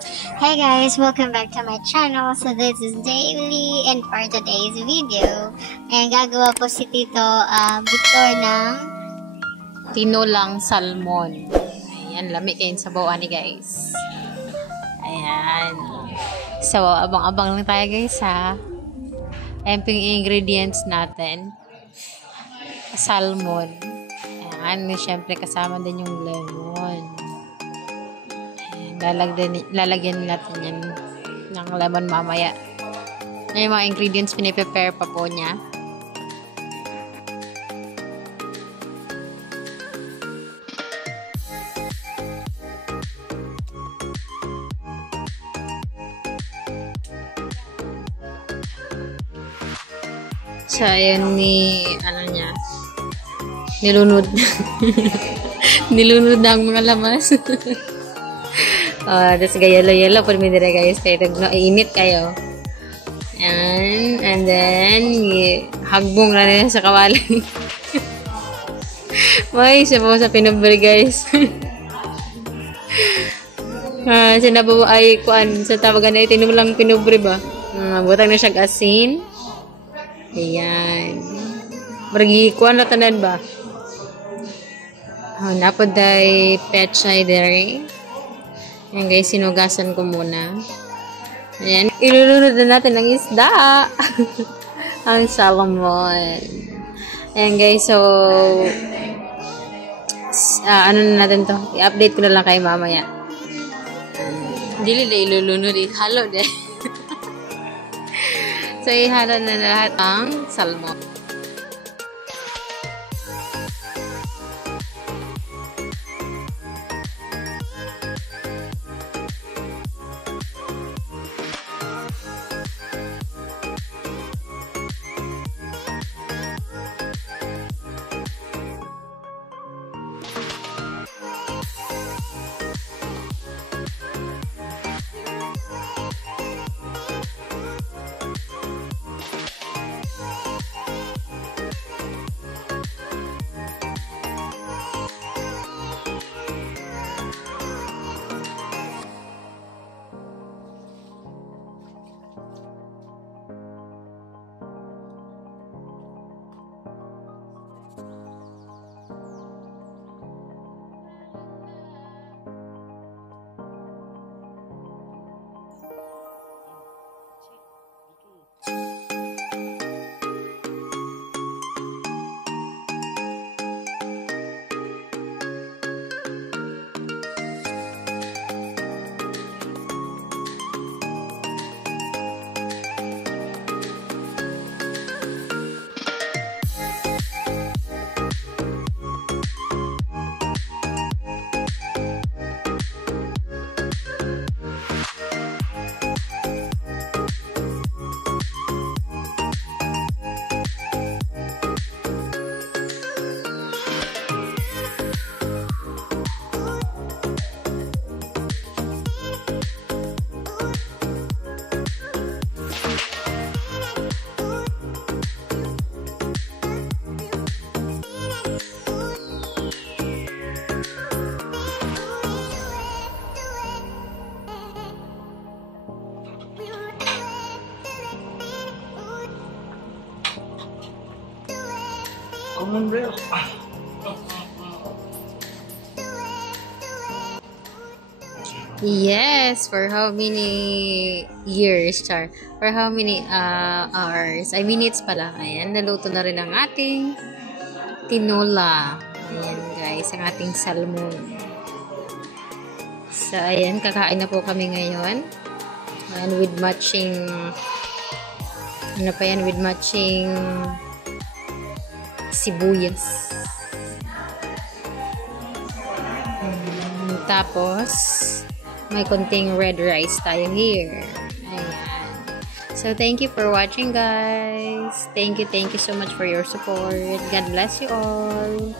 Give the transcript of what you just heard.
Hey guys, welcome back to my channel. So this is Daily, and for today's video, ayan, gagawa po si Tito Victor ng tinolang salmon. Ayan, lami kayo sa bawa ni guys. Ayan. So, abang-abang lang tayo guys ha. Ayan po yung ingredients natin. Salmon. Ayan, syempre kasama din yung lemon. Lalagyan natin yan ng lemon mamaya. Yung mga ingredients piniprepare pa po niya. So, ayun nilunod. Nilunod na ang mga lamas. Tapos yellow po namin dire guys. Kaya init kayo. Ayan. And then, hagbong na rin sa kawali. May isa po sa pinubre guys. Sinabawa ay kuan sa tawagan na itinulang pinubre ba? Butang na siyang asin. Ayan. Margi kuan na tanan ba? Napod ay pechay dere. Ayan guys, sinugasan ko muna. Ayan, ilulunod na natin ang isda. Ang salmon. Ayan guys, so ano na natin to? I-update ko na lang kayo mamaya. Dili na ilulunod, ihalo de. So, ihalo na lahat ang salmon. Yes, for how many years, Char? For how many hours? Ay, minutes pala. Ayan, naluto na rin ang ating tinola. Ayan, guys, ang ating salmon. So, ayan, kakain na po kami ngayon. And with matching, ano pa yan, with matching sibuyas. Tapos, may konting red rice tayo here. Ayan. So, thank you for watching, guys. Thank you so much for your support. God bless you all.